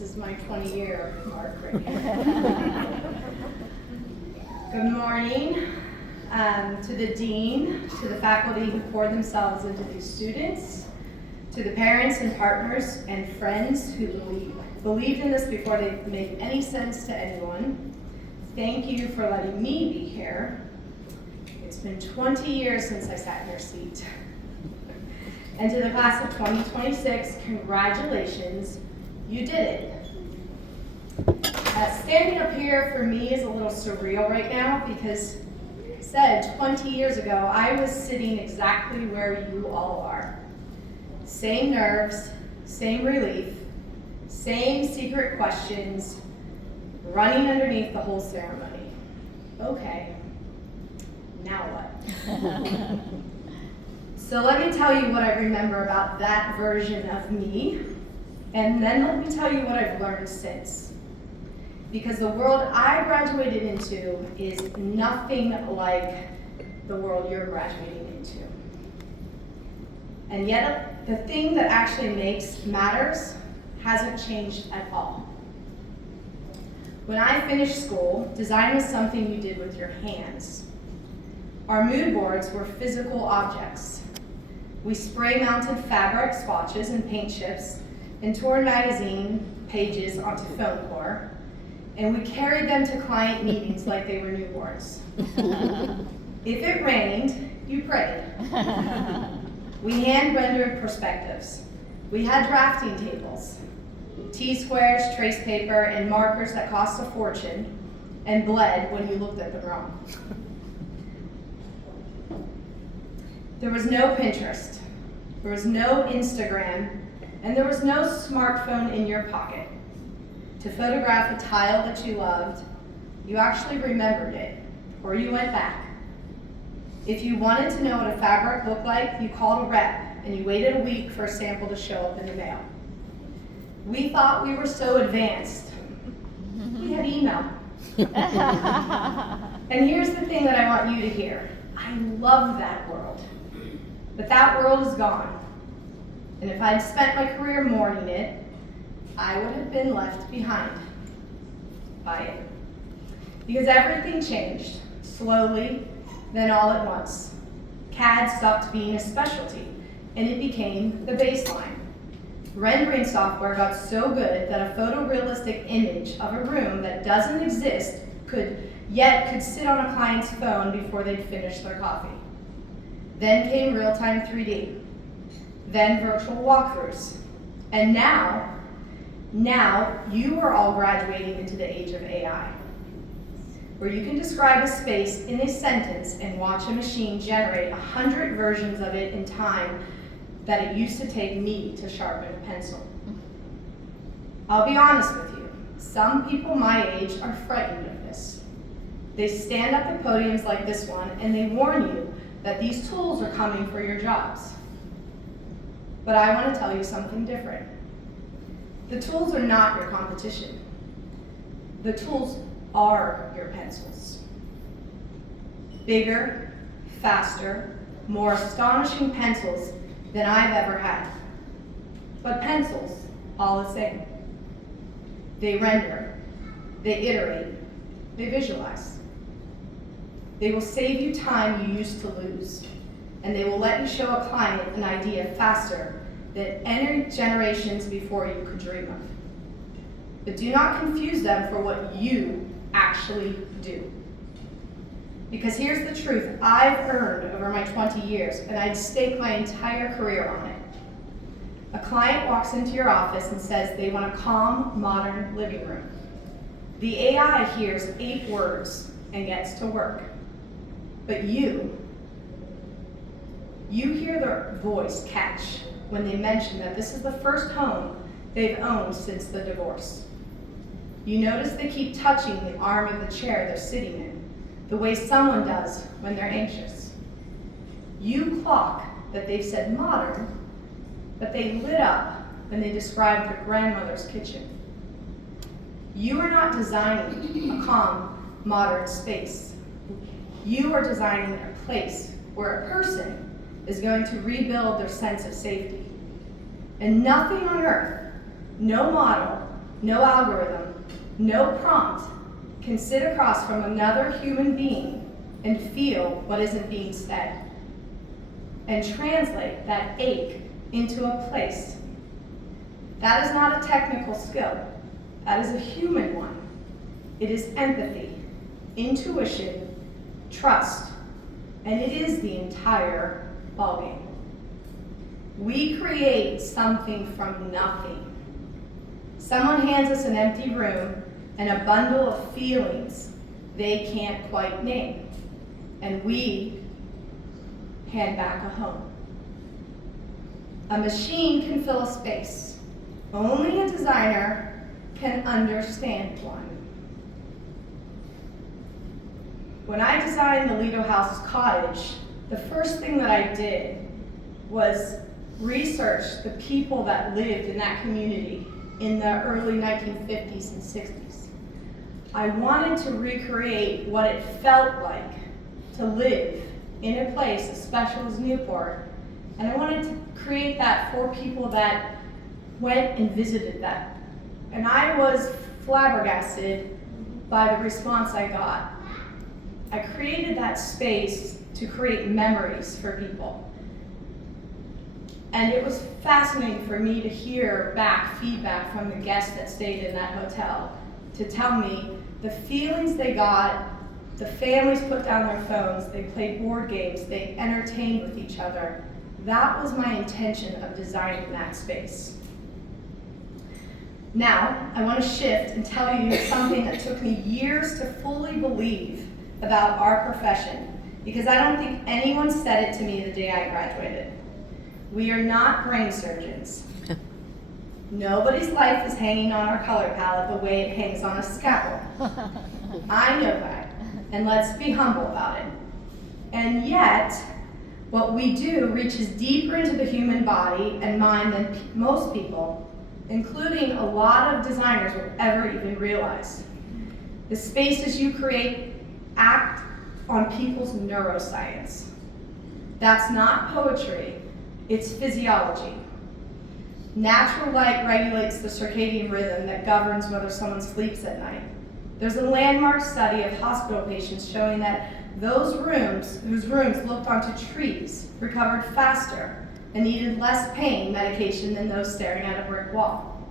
This is my 20-year mark right here. Good morning to the dean, to the faculty who poured themselves into these students, to the parents and partners and friends who believed in this before they made any sense to anyone. Thank you for letting me be here. It's been 20 years since I sat in your seat. And to the class of 2026, congratulations, you did it. Standing up here for me is a little surreal right now because, like I said, 20 years ago, I was sitting exactly where you all are. Same nerves, same relief, same secret questions, running underneath the whole ceremony. Okay, now what? So let me tell you what I remember about that version of me, and then let me tell you what I've learned since. Because the world I graduated into is nothing like the world you're graduating into. And yet, the thing that actually matters hasn't changed at all. When I finished school, design was something you did with your hands. Our mood boards were physical objects. We spray-mounted fabric swatches and paint chips and torn magazine pages onto foam core, and we carried them to client meetings like they were newborns. If it rained, you prayed. We hand-rendered perspectives. We had drafting tables, T-squares, trace paper, and markers that cost a fortune and bled when you looked at them wrong. There was no Pinterest, there was no Instagram, and there was no smartphone in your pocket to photograph a tile that you loved. You actually remembered it, or you went back. If you wanted to know what a fabric looked like, you called a rep, and you waited a week for a sample to show up in the mail. We thought we were so advanced. We had email. And here's the thing that I want you to hear. I love that world. But that world is gone. And if I'd spent my career mourning it, I would have been left behind by it. Because everything changed, slowly, then all at once. CAD stopped being a specialty, and it became the baseline. Rendering software got so good that a photorealistic image of a room that doesn't exist could sit on a client's phone before they'd finished their coffee. Then came real-time 3D, then virtual walkthroughs. And now you are all graduating into the age of AI, where you can describe a space in a sentence and watch a machine generate 100 versions of it in time that it used to take me to sharpen a pencil. I'll be honest with you, some people my age are frightened of this. They stand up at podiums like this one and they warn you that these tools are coming for your jobs. But I want to tell you something different. The tools are not your competition. The tools are your pencils. Bigger, faster, more astonishing pencils than I've ever had. But pencils, all the same. They render, they iterate, they visualize. They will save you time you used to lose, and they will let you show a client an idea faster than any generations before you could dream of. But do not confuse them for what you actually do. Because here's the truth I've earned over my 20 years, and I'd stake my entire career on it. A client walks into your office and says they want a calm, modern living room. The AI hears 8 words and gets to work. But you hear their voice catch when they mention that this is the first home they've owned since the divorce. You notice they keep touching the arm of the chair they're sitting in, the way someone does when they're anxious. You clock that they've said modern, but they lit up when they described their grandmother's kitchen. You are not designing a calm, modern space. You are designing a place where a person is going to rebuild their sense of safety. And nothing on earth, no model, no algorithm, no prompt can sit across from another human being and feel what isn't being said and translate that ache into a place. That is not a technical skill. That is a human one. It is empathy, intuition, trust, and it is the entire ballgame. We create something from nothing. Someone hands us an empty room and a bundle of feelings they can't quite name, and we hand back a home. A machine can fill a space. Only a designer can understand one. When I designed the Lido House cottage, the first thing that I did was research the people that lived in that community in the early 1950s and 60s. I wanted to recreate what it felt like to live in a place as special as Newport, and I wanted to create that for people that went and visited that. And I was flabbergasted by the response I got. I created that space to create memories for people. And it was fascinating for me to hear back feedback from the guests that stayed in that hotel to tell me the feelings they got. The families put down their phones, they played board games, they entertained with each other. That was my intention of designing that space. Now, I want to shift and tell you something that took me years to fully believe about our profession, because I don't think anyone said it to me the day I graduated. We are not brain surgeons. Nobody's life is hanging on our color palette the way it hangs on a scalpel. I know that, and let's be humble about it. And yet, what we do reaches deeper into the human body and mind than most people, including a lot of designers, will ever even realize. The spaces you create act on people's neuroscience. That's not poetry, it's physiology. Natural light regulates the circadian rhythm that governs whether someone sleeps at night. There's a landmark study of hospital patients showing that those rooms whose rooms looked onto trees recovered faster and needed less pain medication than those staring at a brick wall.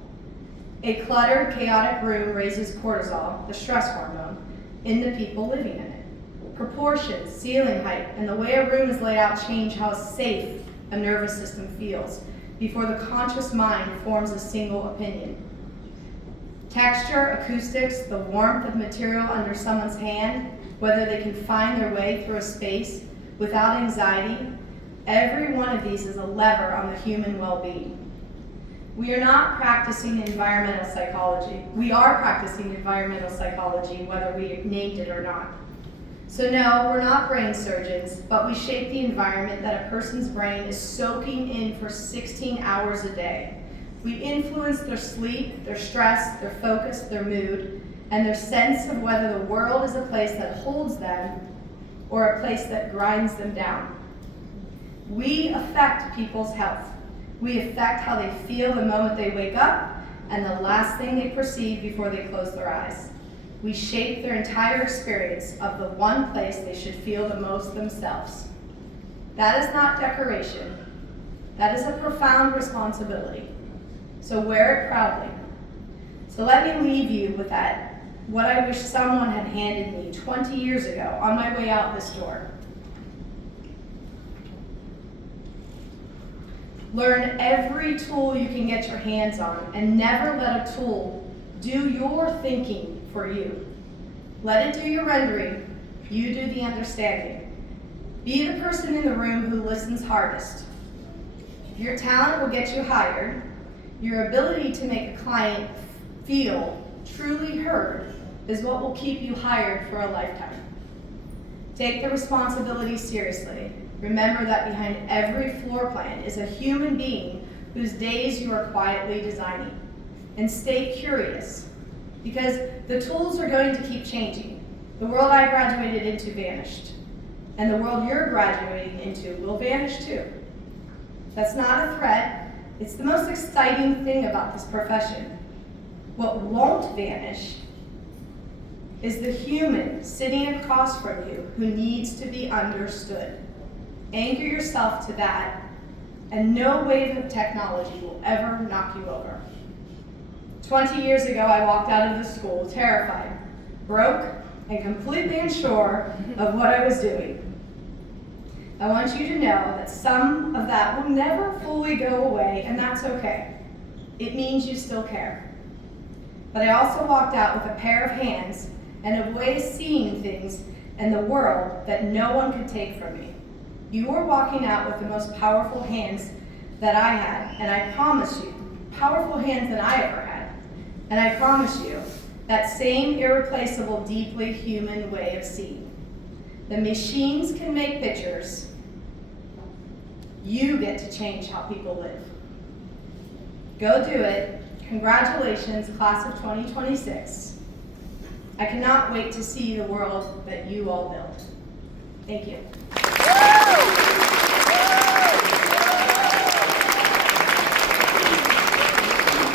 A cluttered, chaotic room raises cortisol, the stress hormone, in the people living in it. Proportions, ceiling height, and the way a room is laid out change how safe a nervous system feels before the conscious mind forms a single opinion. Texture, acoustics, the warmth of material under someone's hand, whether they can find their way through a space without anxiety, every one of these is a lever on the human well-being. We are not practicing environmental psychology. We are practicing environmental psychology, whether we named it or not. So no, we're not brain surgeons, but we shape the environment that a person's brain is soaking in for 16 hours a day. We influence their sleep, their stress, their focus, their mood, and their sense of whether the world is a place that holds them or a place that grinds them down. We affect people's health. We affect how they feel the moment they wake up and the last thing they perceive before they close their eyes. We shape their entire experience of the one place they should feel the most themselves. That is not decoration. That is a profound responsibility. So wear it proudly. So let me leave you with that, what I wish someone had handed me 20 years ago on my way out this door. Learn every tool you can get your hands on and never let a tool do your thinking for you. Let it do your rendering, you do the understanding. Be the person in the room who listens hardest. Your talent will get you hired. Your ability to make a client feel truly heard is what will keep you hired for a lifetime. Take the responsibility seriously. Remember that behind every floor plan is a human being whose days you are quietly designing. And stay curious, because the tools are going to keep changing. The world I graduated into vanished, and the world you're graduating into will vanish too. That's not a threat. It's the most exciting thing about this profession. What won't vanish is the human sitting across from you who needs to be understood. Anchor yourself to that, and no wave of technology will ever knock you over. 20 years ago, I walked out of the school terrified, broke, and completely unsure of what I was doing. I want you to know that some of that will never fully go away, and that's okay. It means you still care. But I also walked out with a pair of hands and a way of seeing things in the world that no one could take from me. You were walking out with the most powerful hands that I had, and I promise you, powerful hands than I ever had. And I promise you, that same irreplaceable, deeply human way of seeing. The machines can make pictures. You get to change how people live. Go do it. Congratulations, class of 2026. I cannot wait to see the world that you all build. Thank you.